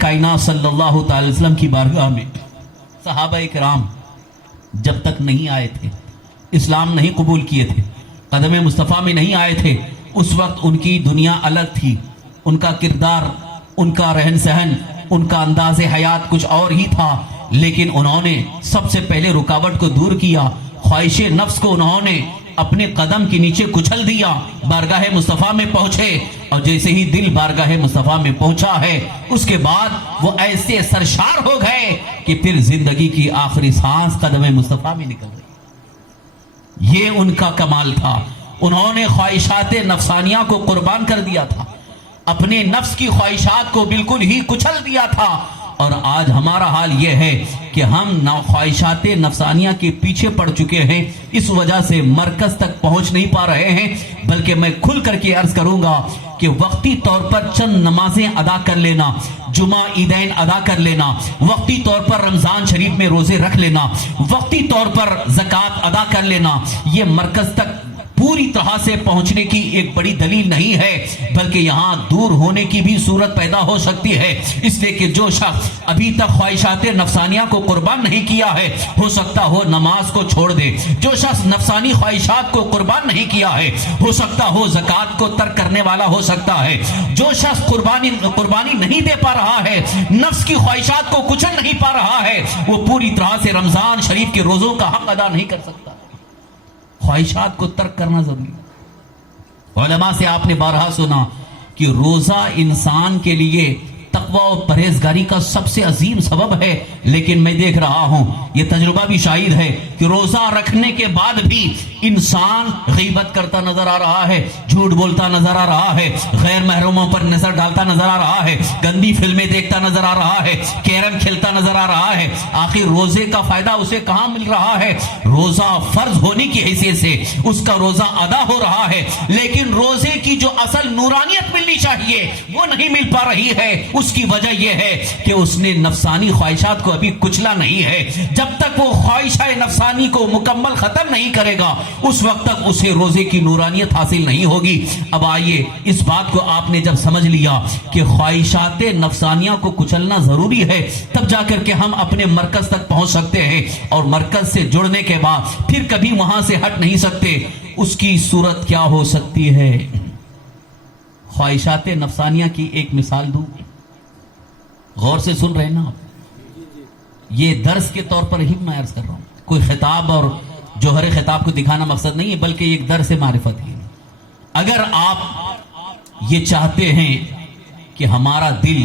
کائنات صلی اللہ تعالی وسلم کی بارگاہ میں صحابہ کرام جب تک نہیں آئے تھے، اسلام نہیں قبول کیے تھے، قدم مصطفیٰ میں نہیں آئے تھے، اس وقت ان کی دنیا الگ تھی، ان کا کردار، ان کا رہن سہن، ان کا انداز حیات کچھ اور ہی تھا. لیکن انہوں نے سب سے پہلے رکاوٹ کو دور کیا، خواہش نفس کو انہوں نے اپنے قدم کے نیچے کچل دیا، بارگاہ مصطفیٰ میں پہنچے، اور جیسے ہی دل بارگاہ مصطفیٰ میں پہنچا ہے اس کے بعد وہ ایسے سرشار ہو گئے کہ پھر زندگی کی آخری سانس قدم مصطفیٰ میں نکل گئی. یہ ان کا کمال تھا. انہوں نے خواہشات نفسانیہ کو قربان کر دیا تھا، اپنے نفس کی خواہشات کو بالکل ہی کچل دیا تھا. اور آج ہمارا حال یہ ہے کہ ہم خواہشات نفسانیہ کے پیچھے پڑ چکے ہیں، اس وجہ سے مرکز تک پہنچ نہیں پا رہے ہیں. بلکہ میں کھل کر کے عرض کروں گا کہ وقتی طور پر چند نمازیں ادا کر لینا، جمعہ عیدین ادا کر لینا، وقتی طور پر رمضان شریف میں روزے رکھ لینا، وقتی طور پر زکوٰۃ ادا کر لینا، یہ مرکز تک پوری طرح سے پہنچنے کی ایک بڑی دلیل نہیں ہے، بلکہ یہاں دور ہونے کی بھی صورت پیدا ہو سکتی ہے. اس لیے کہ جو شخص ابھی تک خواہشات نفسانیہ کو قربان نہیں کیا ہے، ہو سکتا ہو نماز کو چھوڑ دے. جو شخص نفسانی خواہشات کو قربان نہیں کیا ہے، ہو سکتا ہو زکوٰۃ کو ترک کرنے والا ہو سکتا ہے. جو شخص قربانی نہیں دے پا رہا ہے، نفس کی خواہشات کو کچل نہیں پا رہا ہے، وہ پوری طرح سے رمضان شریف کے روزوں کا حق ادا نہیں کر سکتا. خواہشات کو ترک کرنا ضروری ہے. علماء سے آپ نے بارہا سنا کہ روزہ انسان کے لیے تقوی و پرہیزگاری کا سب سے عظیم سبب ہے. لیکن میں دیکھ رہا ہوں، یہ تجربہ بھی شاہد ہے کہ روزہ رکھنے کے بعد بھی انسان غیبت کرتا نظر آ رہا ہے، جھوٹ بولتا نظر آ رہا ہے، غیر محرموں پر نظر ڈالتا نظر آ رہا ہے، گندی فلمیں دیکھتا نظر آ رہا ہے، کیرم کھیلتا نظر آ رہا ہے. آخر روزے کا فائدہ اسے کہاں مل رہا ہے؟ روزہ فرض ہونے کی حیثیت سے اس کا روزہ ادا ہو رہا ہے، لیکن روزے کی جو اصل نورانیت ملنی چاہیے وہ نہیں مل پا رہی ہے. اس کی وجہ یہ ہے کہ اس نے نفسانی خواہشات کو ابھی کچلا نہیں ہے. جب تک وہ خواہشہ نفسانی کو مکمل ختم نہیں کرے گا، اس وقت تک اسے روزے کی نورانیت حاصل نہیں ہوگی. اب آئیے، اس بات کو آپ نے جب سمجھ لیا کہ خواہشات نفسانیہ کو کچلنا ضروری ہے، تب جا کر کے ہم اپنے مرکز تک پہنچ سکتے ہیں. اور مرکز سے جڑنے کے بعد پھر کبھی وہاں سے ہٹ نہیں سکتے. اس کی صورت کیا ہو سکتی ہے؟ خواہشات نفسانیہ کی ایک مثال دوں، غور سے سن رہے نا آپ؟ یہ درس کے طور پر ہی میں عرض کر رہا ہوں، کوئی خطاب اور جوہر خطاب کو دکھانا مقصد نہیں ہے، بلکہ ایک درس معرفت ہے. اگر آپ یہ چاہتے ہیں کہ ہمارا دل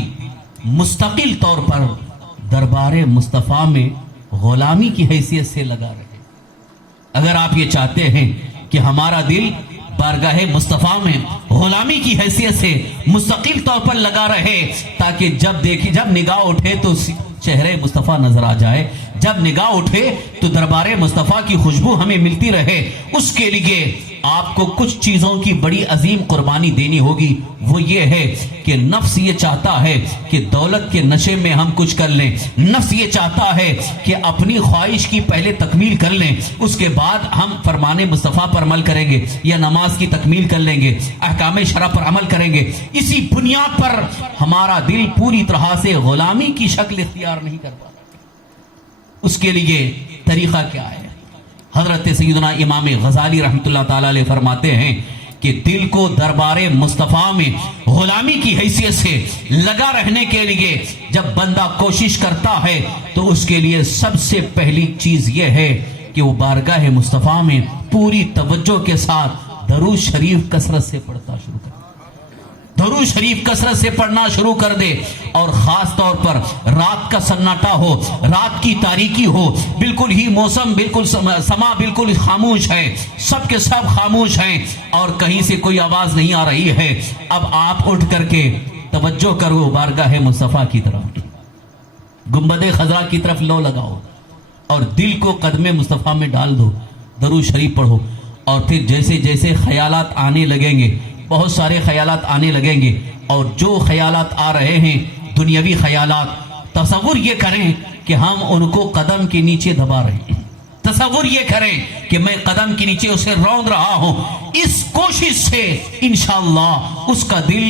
مستقل طور پر دربار مصطفیٰ میں غلامی کی حیثیت سے لگا رہے، اگر آپ یہ چاہتے ہیں کہ ہمارا دل بارگاہ مصطفیٰ میں غلامی کی حیثیت سے مستقل طور پر لگا رہے، تاکہ جب نگاہ اٹھے تو چہرے مصطفیٰ نظر آ جائے، جب نگاہ اٹھے تو دربار مصطفیٰ کی خوشبو ہمیں ملتی رہے، اس کے لیے آپ کو کچھ چیزوں کی بڑی عظیم قربانی دینی ہوگی. وہ یہ ہے کہ نفس یہ چاہتا ہے کہ دولت کے نشے میں ہم کچھ کر لیں، نفس یہ چاہتا ہے کہ اپنی خواہش کی پہلے تکمیل کر لیں، اس کے بعد ہم فرمان مصطفیٰ پر عمل کریں گے یا نماز کی تکمیل کر لیں گے، احکام شرع پر عمل کریں گے. اسی بنیاد پر ہمارا دل پوری طرح سے غلامی کی شکل اختیار نہیں کر پاتا. اس کے لیے طریقہ کیا ہے؟ حضرت سیدنا امام غزالی رحمۃ اللہ تعالی علیہ فرماتے ہیں کہ دل کو دربار مصطفیٰ میں غلامی کی حیثیت سے لگا رہنے کے لیے جب بندہ کوشش کرتا ہے تو اس کے لیے سب سے پہلی چیز یہ ہے کہ وہ بارگاہ مصطفیٰ میں پوری توجہ کے ساتھ درود شریف کثرت سے پڑھتا شروع کر دے، درود شریف کثرت سے پڑھنا شروع کر دے. اور خاص طور پر رات کا سناٹا ہو، رات کی تاریکی ہو، بالکل ہی موسم، بالکل سما بالکل خاموش ہے، سب کے سب خاموش ہیں اور کہیں سے کوئی آواز نہیں آ رہی ہے. اب آپ اٹھ کر کے توجہ کرو بارگاہ مصطفیٰ کی طرف، گنبد خضرا کی طرف لو لگاؤ اور دل کو قدم مصطفیٰ میں ڈال دو، درود شریف پڑھو. اور پھر جیسے جیسے خیالات آنے لگیں گے، بہت سارے خیالات آنے لگیں گے، اور جو خیالات آ رہے ہیں دنیاوی خیالات، تصور یہ کریں کہ ہم ان کو قدم کے نیچے دبا رہے ہیں، تصور یہ کریں کہ میں قدم کے نیچے اسے روند رہا ہوں. اس کوشش سے انشاءاللہ اس کا دل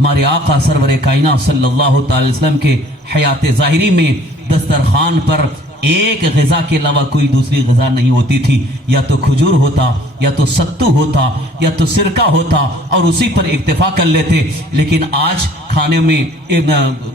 ہمارے آقا سرور کائنات صلی اللہ تعالی وسلم کے حیات ظاہری میں دسترخوان پر ایک غذا کے علاوہ کوئی دوسری غذا نہیں ہوتی تھی، یا تو کھجور ہوتا، یا تو ستو ہوتا، یا تو سرکہ ہوتا، اور اسی پر اکتفا کر لیتے۔ لیکن آج کھانے میں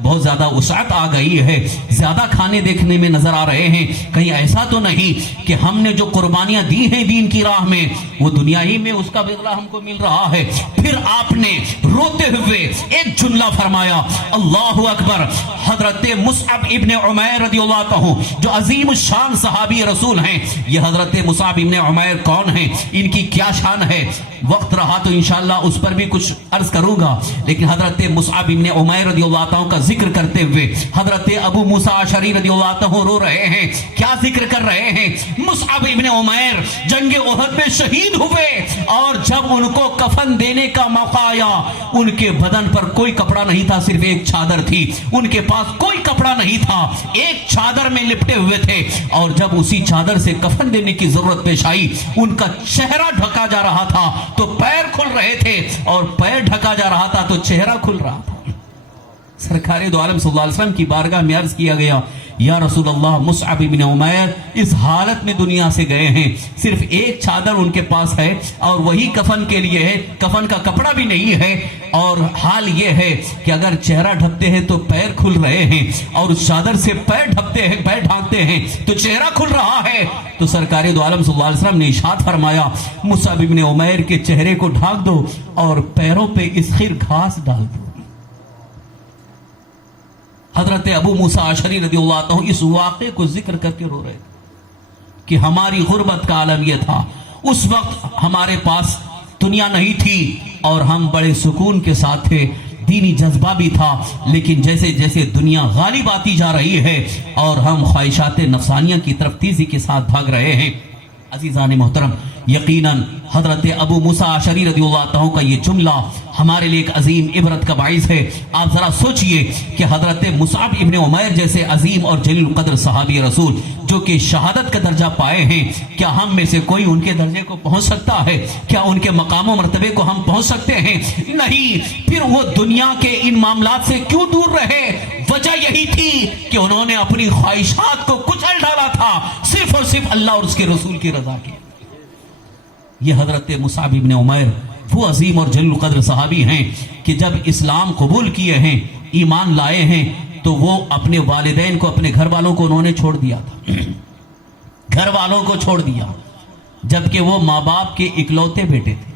بہت زیادہ وسعت آ گئی ہے، زیادہ کھانے دیکھنے میں نظر آ رہے ہیں۔ کہیں ایسا تو نہیں کہ ہم نے جو قربانیاں دی ہیں دین کی راہ میں وہ دنیا ہی میں اس کا بدلہ ہم کو مل رہا ہے؟ پھر آپ نے روتے ہوئے ایک جملہ فرمایا، اللہ اکبر۔ حضرت مصعب ابن عمیر رضی اللہ عنہ جو عظیم الشان صحابی رسول ہیں، یہ حضرت مصعب ابن عمیر کون ہیں، ان کی کیا شان ہے، وقت رہا تو انشاءاللہ اس پر بھی کچھ عرض کروں گا۔ لیکن حضرت مصعب ابن عمیر رضی اللہ عنہ کا ذکر کرتے ہوئے حضرت ابو موسیٰ اشعری رضی اللہ عنہ رو رہے ہیں۔ کیا ذکر کر رہے ہیں؟ مصعب ابن عمیر جنگ احد میں شہید ہوئے، اور جب ان کو کفن دینے کا موقع آیا، ان کے بدن پر کوئی کپڑا نہیں تھا، صرف ایک چادر تھی۔ ان کے پاس کوئی کپڑا نہیں تھا، ایک چادر میں لپٹے ہوئے تھے، اور جب اسی چادر سے کفن دینے کی ضرورت پیش آئی، ان کا چہرہ ڈھکا جا رہا تھا تو پیر کھل رہے تھے، اور پیر ڈھکا جا رہا تھا تو چہرہ کھل رہا تھا۔ سرکار دو عالم صلی اللہ علیہ وسلم کی بارگاہ میں عرض کیا گیا، یا رسول اللہ، مصعب ابن عمیر اس حالت میں دنیا سے گئے ہیں، صرف ایک چادر ان کے پاس ہے اور وہی کفن کے لیے ہے، کفن کا کپڑا بھی نہیں ہے، اور حال یہ ہے کہ اگر چہرہ ڈھکتے ہیں تو پیر کھل رہے ہیں، اور اس چادر سے پیر ڈھانکتے ہیں تو چہرہ کھل رہا ہے۔ تو سرکار دو عالم صلی اللہ علیہ وسلم نے ارشاد فرمایا، مصعب ابن عمیر کے چہرے کو ڈھانک دو اور پیروں پہ اسخر گھاس ڈال دو۔ حضرت ابو موسیٰ اشعری رضی اللہ عنہ اس واقعے کو ذکر کر کے رو رہے تھے کہ ہماری غربت کا عالم یہ تھا، اس وقت ہمارے پاس دنیا نہیں تھی اور ہم بڑے سکون کے ساتھ تھے، دینی جذبہ بھی تھا، لیکن جیسے جیسے دنیا غالب آتی جا رہی ہے اور ہم خواہشات نفسانیہ کی طرف تیزی کے ساتھ بھاگ رہے ہیں۔ عزیزان محترم، یقیناً حضرت ابو موسیٰ اشعری رضی اللہ عنہ کا یہ جملہ ہمارے لیے ایک عظیم عبرت کا باعث ہے۔ آپ ذرا سوچئے کہ حضرت مصعب ابن عمیر جیسے عظیم اور جلیل القدر صحابی رسول جو کہ شہادت کا درجہ پائے ہیں، کیا ہم میں سے کوئی ان کے درجے کو پہنچ سکتا ہے؟ کیا ان کے مقام و مرتبے کو ہم پہنچ سکتے ہیں؟ نہیں۔ پھر وہ دنیا کے ان معاملات سے کیوں دور رہے؟ وجہ یہی تھی کہ انہوں نے اپنی خواہشات کو کچل ڈالا تھا، صرف اور صرف اللہ اور اس کے رسول کی رضا کے۔ یہ حضرت مصعب ابن عمیر وہ عظیم اور جلیل القدر صحابی ہیں کہ جب اسلام قبول کیے ہیں، ایمان لائے ہیں، تو وہ اپنے والدین کو، اپنے گھر والوں کو انہوں نے چھوڑ دیا تھا، گھر والوں کو چھوڑ دیا، جبکہ وہ ماں باپ کے اکلوتے بیٹے تھے۔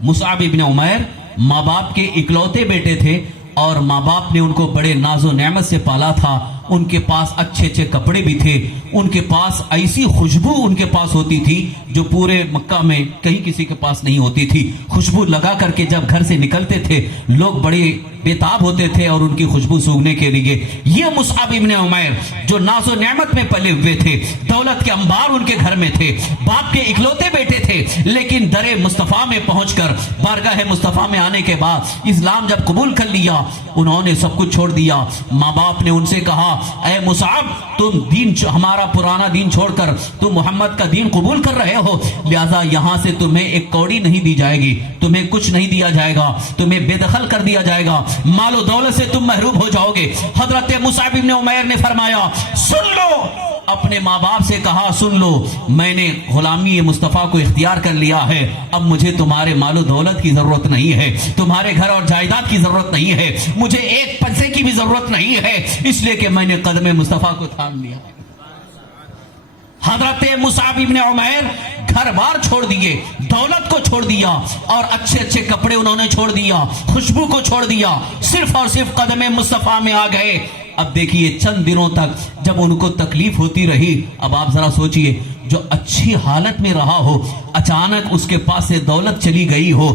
مصعب ابن عمیر ماں باپ کے اکلوتے بیٹے تھے، اور ماں باپ نے ان کو بڑے ناز و نعمت سے پالا تھا۔ ان کے پاس اچھے اچھے کپڑے بھی تھے، ان کے پاس ایسی خوشبو ان کے پاس ہوتی تھی جو پورے مکہ میں کہیں کسی کے پاس نہیں ہوتی تھی۔ خوشبو لگا کر کے جب گھر سے نکلتے تھے لوگ بڑے بےتاب ہوتے تھے اور ان کی خوشبو سونگھنے کے لیے۔ یہ مصعب ابن عمیر جو ناز و نعمت میں پلے ہوئے تھے، دولت کے انبار ان کے گھر میں تھے، باپ کے اکلوتے بیٹے تھے، لیکن در مصطفیٰ میں پہنچ کر، بارگاہ مصطفیٰ میں آنے کے بعد اسلام جب قبول کر لیا، انہوں نے سب کچھ چھوڑ دیا۔ ماں باپ نے ان سے کہا، اے مصعب، تم دین ہمارا پرانا دین چھوڑ کر تم محمد کا دین قبول کر رہے ہو، لہذا یہاں سے تمہیں ایک کوڑی نہیں دی جائے گی، تمہیں کچھ نہیں دیا جائے گا، تمہیں بے دخل کر دیا جائے گا، مال و دولت سے تم محروم ہو جاؤ گے۔ حضرت مصعب ابن عمیر نے فرمایا، سن لو، اپنے ماں باپ سے کہا، سن لو، میں نے غلامی مصطفیٰ کو اختیار کر لیا ہے، اب مجھے تمہارے مال و دولت کی ضرورت نہیں ہے، تمہارے گھر اور جائیداد کی ضرورت نہیں ہے، مجھے ایک پیسے کی بھی ضرورت نہیں ہے، اس لیے کہ میں نے قدم مصطفیٰ کو تھام لیا۔ حضرت مصعب ابن عمیر گھر بار چھوڑ دیے، دولت کو چھوڑ دیا، اور اچھے اچھے کپڑے انہوں نے چھوڑ دیا، خوشبو کو چھوڑ دیا، صرف اور صرف قدم مصطفیٰ میں آ گئے۔ اب دیکھیے چند دنوں تک جب ان کو تکلیف ہوتی رہی، اب آپ ذرا سوچئے، جو اچھی حالت میں رہا ہو، اچانک اس کے پاس سے دولت چلی گئی ہو،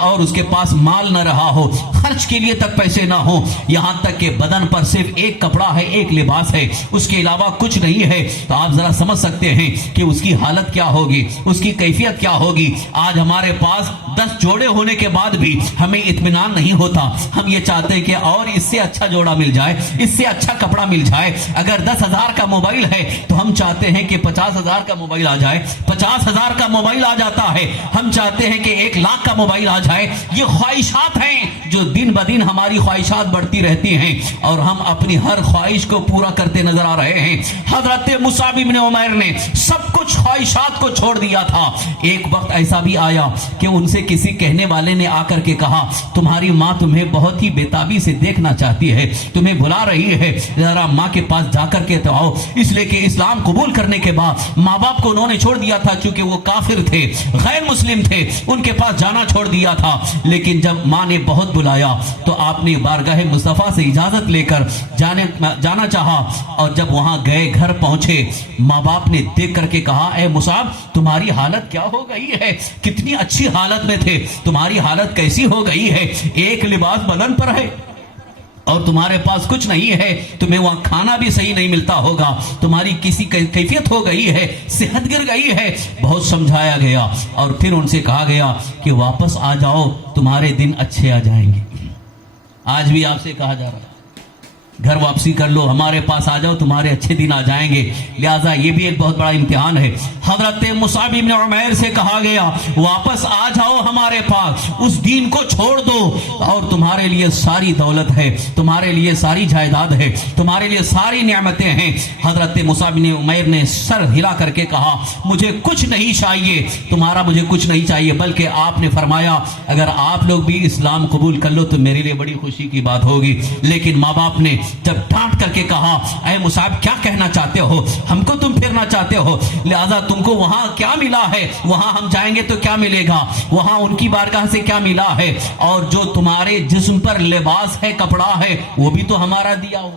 اور اس کے پاس مال نہ رہا ہو، خرچ کے لیے تک پیسے نہ ہو، یہاں تک کہ بدن پر صرف ایک کپڑا ہے، ایک لباس ہے، اس کے علاوہ کچھ نہیں ہے، تو آپ ذرا سمجھ سکتے ہیں کہ اس کی حالت کیا ہوگی، اس کی کیفیت کیا ہوگی۔ آج ہمارے پاس 10 جوڑے ہونے کے بعد بھی ہمیں اطمینان نہیں ہوتا، ہم یہ چاہتے ہیں کہ اور اس سے اچھا جوڑا مل جائے، اس سے اچھا کپڑا مل جائے۔ اگر 10,000 کا موبائل ہے تو ہم چاہتے ہیں کہ 50,000 10,000 کا موبائل آ جائے, 50,000 کا موبائل آ جاتا ہے, ہم چاہتے ہیں کہ 1,00,000 کا موبائل آ جائے. یہ خواہشات ہیں جو دن بدن ہماری خواہشات بڑھتی رہتی ہیں اور ہم اپنی ہر خواہش کو پورا کرتے نظر آ رہے ہیں. حضرت مصعب بن عمیر نے سب کچھ خواہشات کو چھوڑ دیا تھا. ایک وقت ایسا بھی آیا کہ ان سے کسی کہنے والے نے آ کر کے کہا, تمہاری ماں تمہیں بہت ہی بےتابی سے دیکھنا چاہتی ہے, تمہیں بلا رہی ہے, ذرا ماں کے پاس جا کر کے تو آؤ. اس لیے کہ اسلام قبول کرنے کے بعد ماں باپ کو انہوں نے چھوڑ دیا تھا, چونکہ وہ کافر تھے, غیر مسلم تھے, ان کے پاس جانا چھوڑ دیا تھا. لیکن جب ماں نے بہت بلایا تو آپ نے بارگاہ مصطفیٰ سے اجازت لے کر جانا چاہا. اور جب وہاں گئے, گھر پہنچے, ماں باپ نے دیکھ کر کے کہا, اے مصعب تمہاری حالت کیا ہو گئی ہے, کتنی اچھی حالت میں تھے, تمہاری حالت کیسی ہو گئی ہے, ایک لباس بدن پر ہے اور تمہارے پاس کچھ نہیں ہے, تمہیں وہاں کھانا بھی صحیح نہیں ملتا ہوگا, تمہاری کسی کیفیت ہو گئی ہے, صحت گر گئی ہے. بہت سمجھایا گیا اور پھر ان سے کہا گیا کہ واپس آ جاؤ, تمہارے دن اچھے آ جائیں گے. آج بھی آپ سے کہا جا رہا ہے گھر واپسی کر لو, ہمارے پاس آ جاؤ, تمہارے اچھے دن آ جائیں گے. لہٰذا یہ بھی ایک بہت بڑا امتحان ہے. حضرت مصعب بن عمیر سے کہا گیا واپس آ جاؤ ہمارے پاس, اس دین کو چھوڑ دو, اور تمہارے لیے ساری دولت ہے, تمہارے لیے ساری جائیداد ہے, تمہارے لیے ساری نعمتیں ہیں. حضرت مصعب بن عمیر نے سر ہلا کر کے کہا, مجھے کچھ نہیں چاہیے, تمہارا مجھے کچھ نہیں چاہیے, بلکہ آپ نے فرمایا اگر آپ لوگ بھی اسلام قبول کر لو تو میرے لیے بڑی خوشی کی بات ہوگی. لیکن ماں باپ نے جب ڈانٹ کر کے کہا, اے مصعب کیا کہنا چاہتے ہو, ہم کو تم پھرنا چاہتے ہو, لہذا تم کو وہاں کیا ملا ہے, وہاں ہم جائیں گے تو کیا ملے گا, وہاں ان کی بارگاہ سے کیا ملا ہے, اور جو تمہارے جسم پر لباس ہے, کپڑا ہے, وہ بھی تو ہمارا دیا ہو.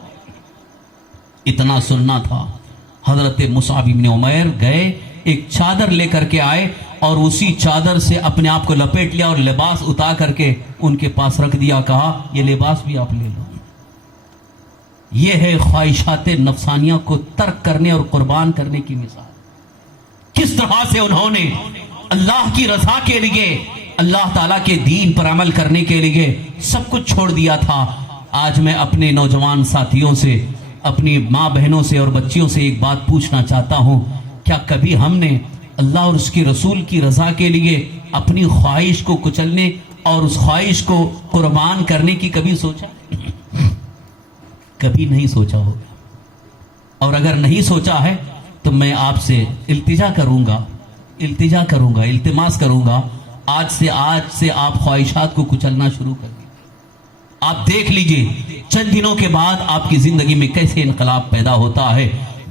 اتنا سننا تھا. حضرت مصعب بن عمیر گئے, ایک چادر لے کر کے آئے اور اسی چادر سے اپنے آپ کو لپیٹ لیا اور لباس اتار کر کے ان کے پاس رکھ دیا, کہا یہ لباس بھی آپ لے لو. یہ ہے خواہشات نفسانیہ کو ترک کرنے اور قربان کرنے کی مثال. کس طرح سے انہوں نے اللہ کی رضا کے لیے, اللہ تعالیٰ کے دین پر عمل کرنے کے لیے سب کچھ چھوڑ دیا تھا. آج میں اپنے نوجوان ساتھیوں سے, اپنی ماں بہنوں سے اور بچیوں سے ایک بات پوچھنا چاہتا ہوں, کیا کبھی ہم نے اللہ اور اس کی رسول کی رضا کے لیے اپنی خواہش کو کچلنے اور اس خواہش کو قربان کرنے کی کبھی سوچا؟ کبھی نہیں سوچا ہوگا. اور اگر نہیں سوچا ہے تو میں آپ سے التجا کروں گا, التماس کروں گا, آج سے آپ خواہشات کو کچلنا شروع کر دیں. آپ دیکھ لیجئے چند دنوں کے بعد آپ کی زندگی میں کیسے انقلاب پیدا ہوتا ہے.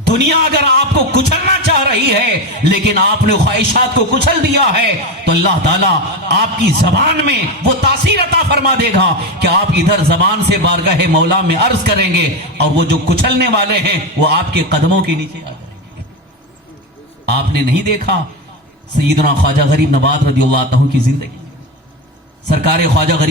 دنیا اگر آپ کو کچلنا چاہ رہی ہے لیکن آپ نے خواہشات کو کچل دیا ہے تو اللہ تعالیٰ آپ کی زبان میں وہ تاثیر عطا فرما دے گا کہ آپ ادھر زبان سے بارگاہ مولا میں عرض کریں گے اور وہ جو کچلنے والے ہیں وہ آپ کے قدموں کے نیچے آ جائیں گے. آپ نے نہیں دیکھا سیدنا خواجہ غریب نواز رضی اللہ عنہ کی زندگی, سرکار خواجہ غریب